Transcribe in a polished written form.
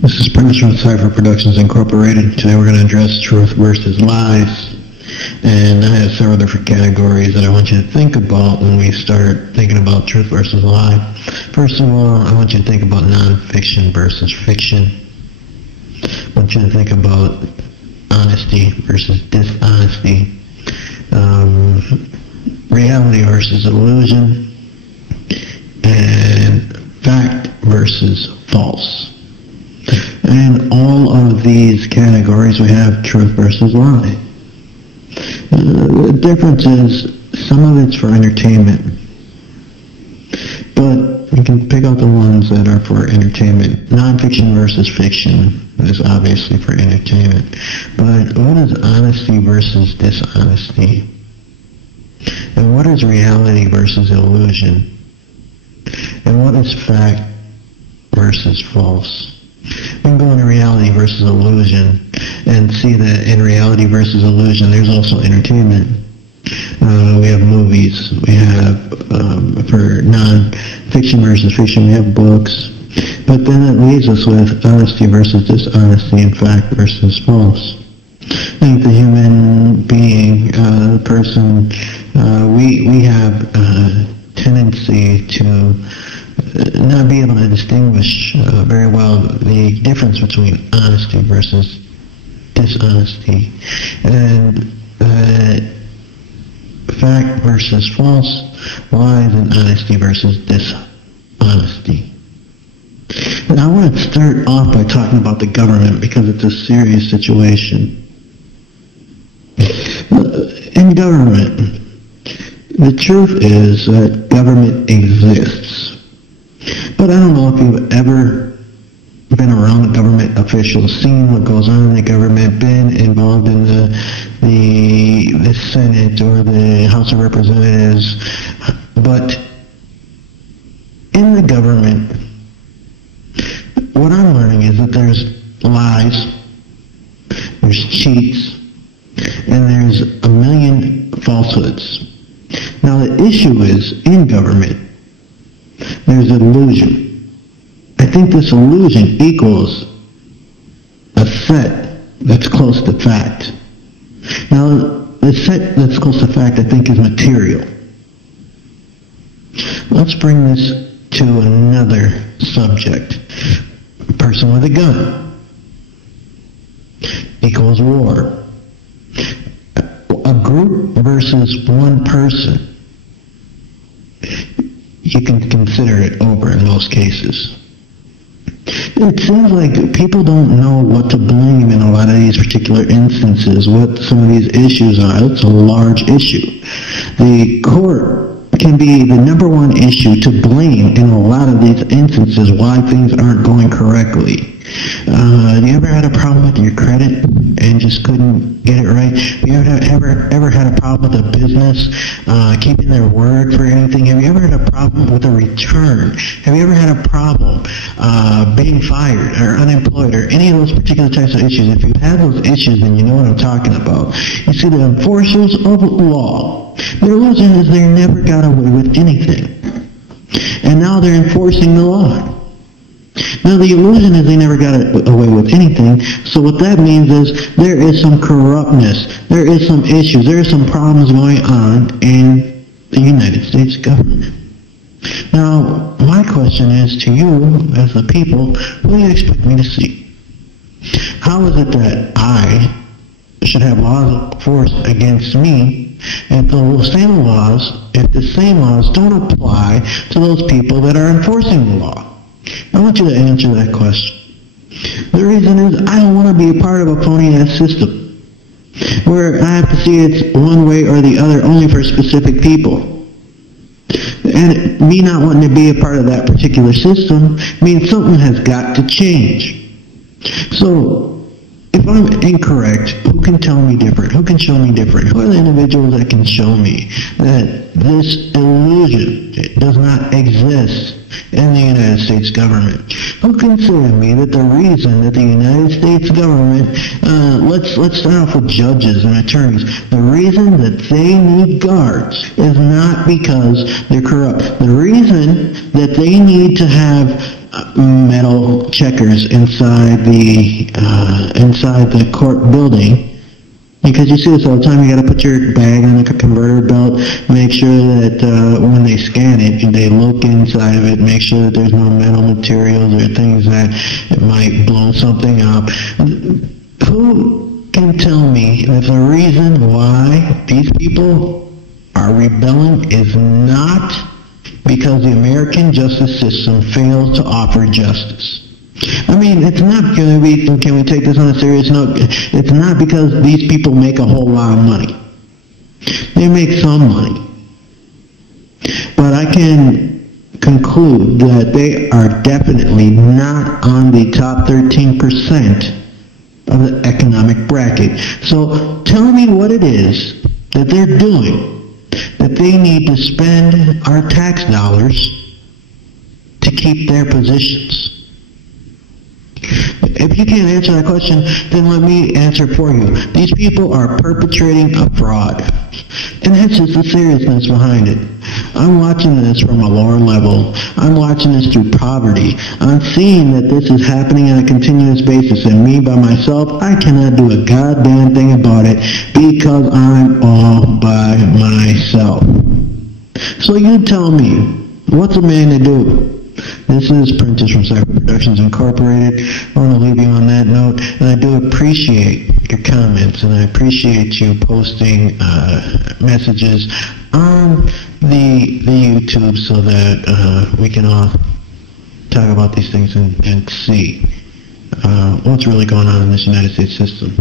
This is Prentice with Cypher Productions Incorporated. Today we're going to address truth versus lies. And I have several different categories that I want you to think about when we start thinking about truth versus lie. First of all, I want you to think about non-fiction versus fiction. I want you to think about honesty versus dishonesty. Reality versus illusion. And fact versus false. In all of these categories, we have truth versus lie. The difference is some of it's for entertainment, but you can pick out the ones that are for entertainment. Non-fiction versus fiction is obviously for entertainment, but what is honesty versus dishonesty? And what is reality versus illusion? And what is fact versus false? We can go into reality versus illusion and see that in reality versus illusion there's also entertainment. We have movies, we have for non-fiction versus fiction we have books, but then it leaves us with honesty versus dishonesty and fact versus false. I think the human being, the person, we have a tendency to not be able to distinguish very well the difference between honesty versus dishonesty, and fact versus false, lies, and honesty versus dishonesty. And I want to start off by talking about the government because it's a serious situation. In government, the truth is that government exists. But I don't know if you've ever been around a government official, seen what goes on in the government, been involved in the Senate or the House of Representatives. But in the government, what I'm learning is that there's lies, there's cheats, and there's a million falsehoods. Now the issue is, in government, there's illusion. I think this illusion equals a set that's close to fact. Now, the set that's close to fact, I think, is material. Let's bring this to another subject. A person with a gun equals war. A group versus one person, you can consider it over in most cases. It seems like people don't know what to blame in a lot of these particular instances, what some of these issues are. It's a large issue. The court can be the number one issue to blame in a lot of these instances why things aren't going correctly. You ever had a problem with your credit and just couldn't get it right? You ever had a problem with a business keeping their word for anything? Have you ever had a problem with a return? Have you ever had a problem being fired or unemployed or any of those particular types of issues? If you've had those issues, then you know what I'm talking about. You see, the enforcers of law, their illusion is they never got away with anything. And now they're enforcing the law. Now the illusion is they never got away with anything, so what that means is there is some corruptness, there is some issues, there are some problems going on in the United States government. Now, my question is to you, as the people, what do you expect me to see? How is it that I should have laws enforced against me if the same laws don't apply to those people that are enforcing the law? I want you to answer that question. The reason is I don't want to be a part of a phony-ass system where I have to see it's one way or the other only for specific people. And me not wanting to be a part of that particular system means something has got to change. So, if I'm incorrect, who can tell me different? Who can show me different? Who are the individuals that can show me that this illusion does not exist in the United States government? Who can say to me that the reason that the United States government, let's start off with judges and attorneys, the reason that they need guards is not because they're corrupt. The reason that they need to have metal checkers inside the court building. Because you see this all the time, you got to put your bag on like a converter belt, make sure that when they scan it, they look inside of it, make sure that there's no metal materials or things that might blow something up. Who can tell me that the reason why these people are rebelling is not because the American justice system fails to offer justice? I mean, it's not going to be, can we take this on a serious note? It's not because these people make a whole lot of money. They make some money. But I can conclude that they are definitely not on the top 13% of the economic bracket. So tell me what it is that they're doing, that they need to spend our tax dollars to keep their positions. If you can't answer that question, then let me answer for you. These people are perpetrating a fraud. And that's just the seriousness behind it. I'm watching this from a lower level. I'm watching this through poverty. I'm seeing that this is happening on a continuous basis, and me by myself, I cannot do a goddamn thing about it because I'm all by myself. So you tell me, what's a man to do? This is Prentice from Cypher Productions Incorporated. I want to leave you on that note, and I do appreciate your comments, and I appreciate you posting messages on the YouTube so that we can all talk about these things and see what's really going on in this United States system.